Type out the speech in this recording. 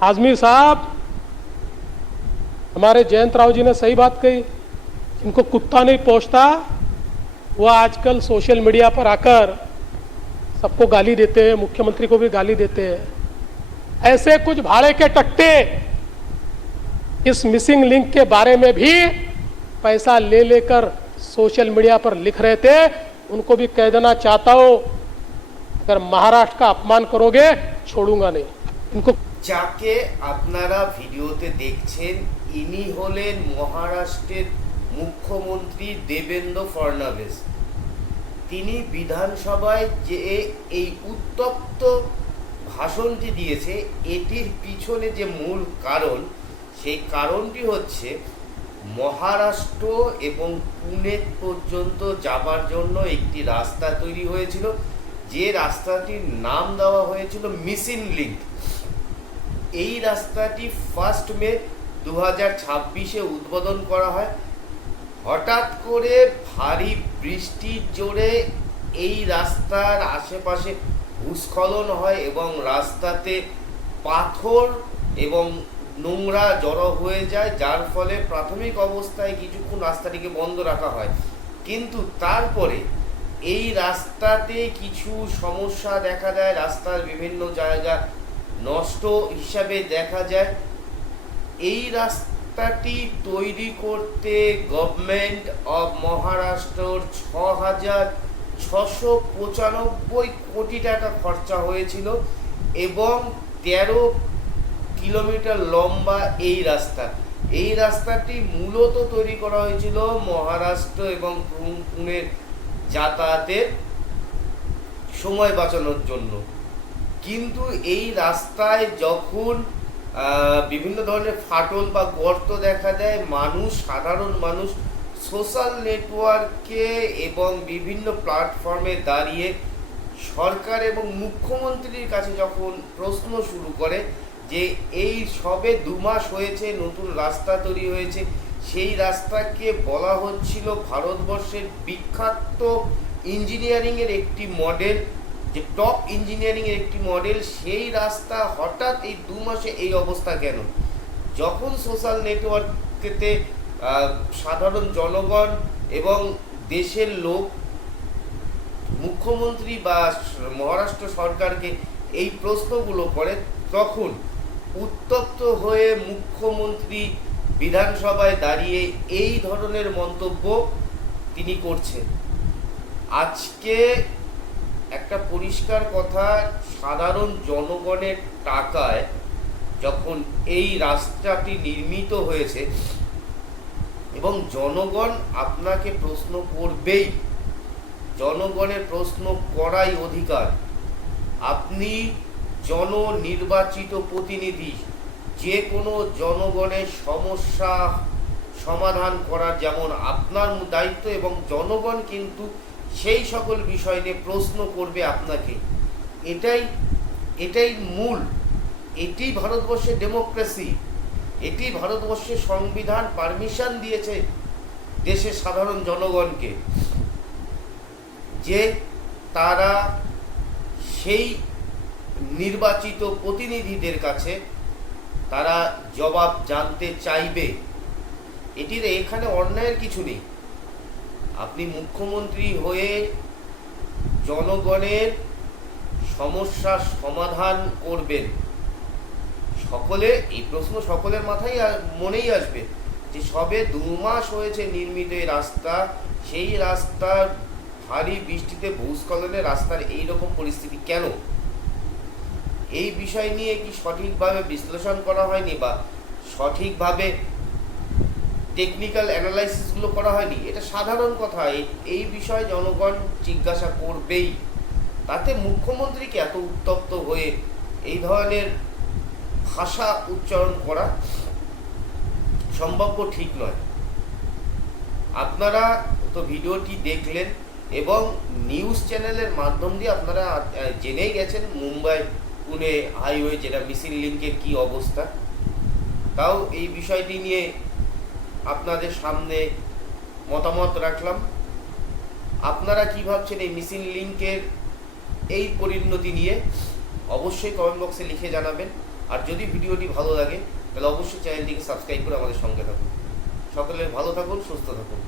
आजमी साहब, हमारे जयंत राव जी ने सही बात कही। इनको कुत्ता नहीं पहुंचता, वो आजकल सोशल मीडिया पर आकर सबको गाली देते हैं, मुख्यमंत्री को भी गाली देते हैं। ऐसे कुछ भाड़े के टट्टे इस मिसिंग लिंक के बारे में भी पैसा ले लेकर सोशल मीडिया पर लिख रहे थे। उनको भी कह देना चाहता हूं, अगर महाराष्ट्र का अपमान करोगे छोड़ूंगा नहीं इनको। যাকে আপনারা ভিডিওতে দেখছেন ইনি হলেন মহারাষ্ট্রের মুখ্যমন্ত্রী দেবেন্দ্র ফডনবিস। তিনি বিধানসভায় যে এই উত্তপ্ত ভাষণটি দিয়েছে, এটির পিছনে যে মূল কারণ, সেই কারণটি হচ্ছে মহারাষ্ট্র এবং পুনে পর্যন্ত যাবার জন্য একটি রাস্তা তৈরি হয়েছিল, যে রাস্তাটির নাম দেওয়া হয়েছিল মিসিং লিঙ্ক। এই রাস্তাটি 1 মে 2026-এ উদ্বোধন করা হয়। হঠাৎ করে ভারী বৃষ্টির জোরে এই রাস্তার আশেপাশে ভূস্খলন হয় এবং রাস্তাতে পাথর এবং নোংরা জড়ো হয়ে যায়, যার ফলে প্রাথমিক অবস্থায় কিছুক্ষণ রাস্তাটিকে বন্ধ রাখা হয়। কিন্তু তারপরে এই রাস্তাতে কিছু সমস্যা দেখা যায়, রাস্তার বিভিন্ন জায়গা নষ্ট হিসাবে দেখা যায়। এই রাস্তাটি তৈরি করতে গভর্নমেন্ট অফ মহারাষ্ট্রর 6,695 কোটি টাকা খরচা হয়েছিল এবং 13 কিলোমিটার লম্বা এই রাস্তা। এই রাস্তাটি মূলত তৈরি করা হয়েছিল মহারাষ্ট্র এবং পুনের যাতায়াতের সময় বাঁচানোর জন্য। কিন্তু এই রাস্তায় যখন বিভিন্ন ধরনের ফাটল বা গর্ত দেখা দেয়, সাধারণ মানুষ সোশ্যাল নেটওয়ার্কে এবং বিভিন্ন প্ল্যাটফর্মে দাঁড়িয়ে সরকার এবং মুখ্যমন্ত্রীর কাছে যখন প্রশ্ন শুরু করে যে এই সবে 2 মাস হয়েছে নতুন রাস্তা তৈরি হয়েছে, সেই রাস্তাকে বলা হচ্ছিল ভারতবর্ষের বিখ্যাত ইঞ্জিনিয়ারিংয়ের একটি মডেল, যে টপ ইঞ্জিনিয়ারিংয়ের একটি মডেল, সেই রাস্তা হঠাৎ এই 2 মাসে এই অবস্থা কেন? যখন সোশ্যাল নেটওয়ার্কেতে সাধারণ জনগণ এবং দেশের লোক মুখ্যমন্ত্রী বা মহারাষ্ট্র সরকারকে এই প্রশ্নগুলো করে, তখন উত্তপ্ত হয়ে মুখ্যমন্ত্রী বিধানসভায় দাঁড়িয়ে এই ধরনের মন্তব্য তিনি করছেন। আজকে একটা পরিষ্কার কথা, সাধারণ জনগণের টাকায় যখন এই রাস্তাটি নির্মিত হয়েছে এবং জনগণ আপনাকে প্রশ্ন করবেই, জনগণের প্রশ্ন করাই অধিকার। আপনি জননির্বাচিত প্রতিনিধি, যে কোনো জনগণের সমস্যা সমাধান করার যেমন আপনার দায়িত্ব, এবং জনগণ কিন্তু সেই সকল বিষয় নিয়ে প্রশ্ন করবে আপনাকে। এটাই মূল, এটি ভারতবর্ষের ডেমোক্রেসি, এটি ভারতবর্ষের সংবিধান পারমিশন দিয়েছে দেশের সাধারণ জনগণকে যে তারা সেই নির্বাচিত প্রতিনিধিদের কাছে তারা জবাব জানতে চাইবে। এটির এখানে অন্যায়ের কিছু নেই। আপনি মুখ্যমন্ত্রী হয়ে জনগণের সমস্যার সমাধান করবেন। এই প্রশ্ন সকলের মাথায় মনেই আসবে যে সবে 2 মাস হয়েছে নির্মিত এই রাস্তা, সেই রাস্তার ভারী বৃষ্টিতে ভূস্খলনে রাস্তার এইরকম পরিস্থিতি কেন? এই বিষয় নিয়ে কি সঠিকভাবে বিশ্লেষণ করা হয়নি বা সঠিকভাবে টেকনিক্যাল অ্যানালাইসিসগুলো করা হয়নি? এটা সাধারণ কথা, এই বিষয়ে জনগণ জিজ্ঞাসা করবেই। তাতে মুখ্যমন্ত্রীকে এত উত্তপ্ত হয়ে এই ধরনের ভাষা উচ্চারণ করা সম্ভাব্য ঠিক নয়। আপনারা তো ভিডিওটি দেখলেন এবং নিউজ চ্যানেলের মাধ্যম দিয়ে আপনারা জেনেই গেছেন মুম্বাই পুনে হাইওয়ে, যেটা মিসিং লিঙ্কের কী অবস্থা। তাও এই বিষয়টি নিয়ে আপনাদের সামনে মতামত রাখলাম। আপনারা কি ভাবছেন এই মিসিং লিঙ্কের এই পরিণতি নিয়ে? অবশ্যই কমেন্ট বক্সে লিখে জানাবেন। আর যদি ভিডিওটি ভালো লাগে তাহলে অবশ্যই চ্যানেলটিকে সাবস্ক্রাইব করে আমাদের সঙ্গে থাকুন। সকলে ভালো থাকুন, সুস্থ থাকুন।